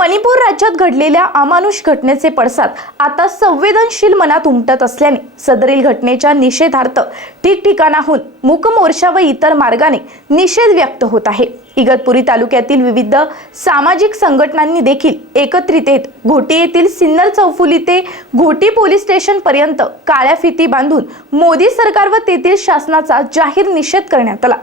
मणिपूर राज्यात घडलेल्या अमानुष घटनेचे पडसाद आता संवेदनशील मनात उमटत असल्याने सदरील घटनेच्या निषेधार्थ ठिकठिकाणाहून मूकमोर्चा व इतर मार्गाने निषेध व्यक्त होत आहे. इगतपुरी तालुक्यातील विविध सामाजिक संघटनांनी देखील एकत्रित येत घोटी येथील सिन्नर चौफुली ते घोटी पोलीस स्टेशन पर्यंत काळ्या फिती बांधून मोदी सरकार व तेथील शासनाचा जाहीर निषेध करण्यात आला.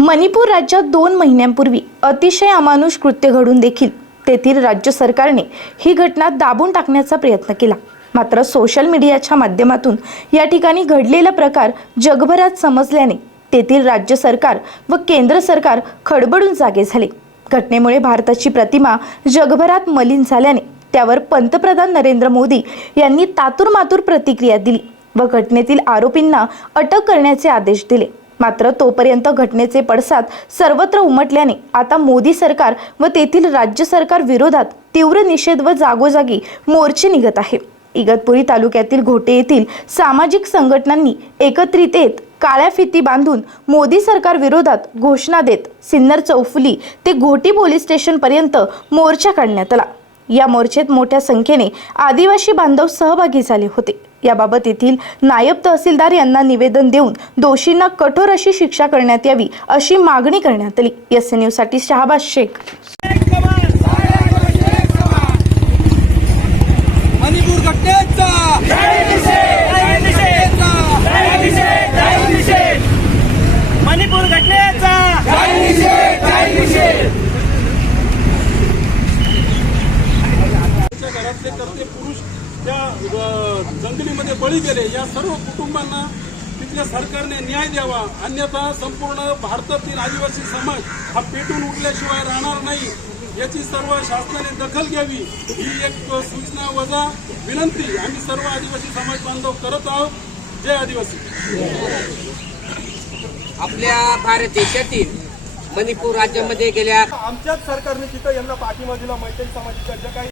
मणिपूर राज्यात दोन महिन्यांपूर्वी अतिशय अमानुष कृत्य घडून देखील तेथील राज्य सरकारने ही घटना दाबून टाकण्याचा प्रयत्न केला. मात्र सोशल मीडियाच्या माध्यमातून या ठिकाणी घडलेला प्रकार जगभरात समजल्याने तेथील राज्य सरकार व केंद्र सरकार खडबडून जागे झाले. घटनेमुळे भारताची प्रतिमा जगभरात मलिन झाल्याने त्यावर पंतप्रधान नरेंद्र मोदी यांनी तातुरमातुर प्रतिक्रिया दिली व घटनेतील आरोपींना अटक करण्याचे आदेश दिले. मात्र तोपर्यंत घटनेचे पडसाद सर्वत्र उमटल्याने आता मोदी सरकार व तेथील राज्य सरकार विरोधात तीव्र निषेध व जागोजागी मोर्चे निघत आहे. इगतपुरी तालुक्यातील घोटे येथील सामाजिक संघटनांनी एकत्रित येत काळ्या फिती बांधून मोदी सरकार विरोधात घोषणा देत सिन्नर चौफुली ते घोटी पोलीस स्टेशन पर्यंत मोर्चा काढण्यात आला. या मोर्चेत मोठ्या संख्येने आदिवासी बांधव सहभागी झाले होते. याबाबत येथील नायब तहसीलदार यांना निवेदन देऊन दोषींना कठोर अशी शिक्षा करण्यात यावी अशी मागणी करण्यात आली. एस एनसाठी शहाबाज शेख. मणिपूर घटनेचा. घरातले करते पुरुष त्या जंगलीमध्ये बळी गेले. या सर्व कुटुंबांना तिथल्या सरकारने न्याय द्यावा. अन्यथा संपूर्ण भारतातील आदिवासी समाज हा पेटून उठल्याशिवाय राहणार नाही. याची सर्व शासनाने दखल घ्यावी. ही एक सूचना वजा विनंती आम्ही सर्व आदिवासी समाज बांधव करत आहोत. जय आदिवासी. आपल्या भारत देशातील मणिपूर राज्यामध्ये गेल्या आमच्याच सरकारने तिथं यांना पाठिंबा दिला मैत्री समाजाच्या ज्या काही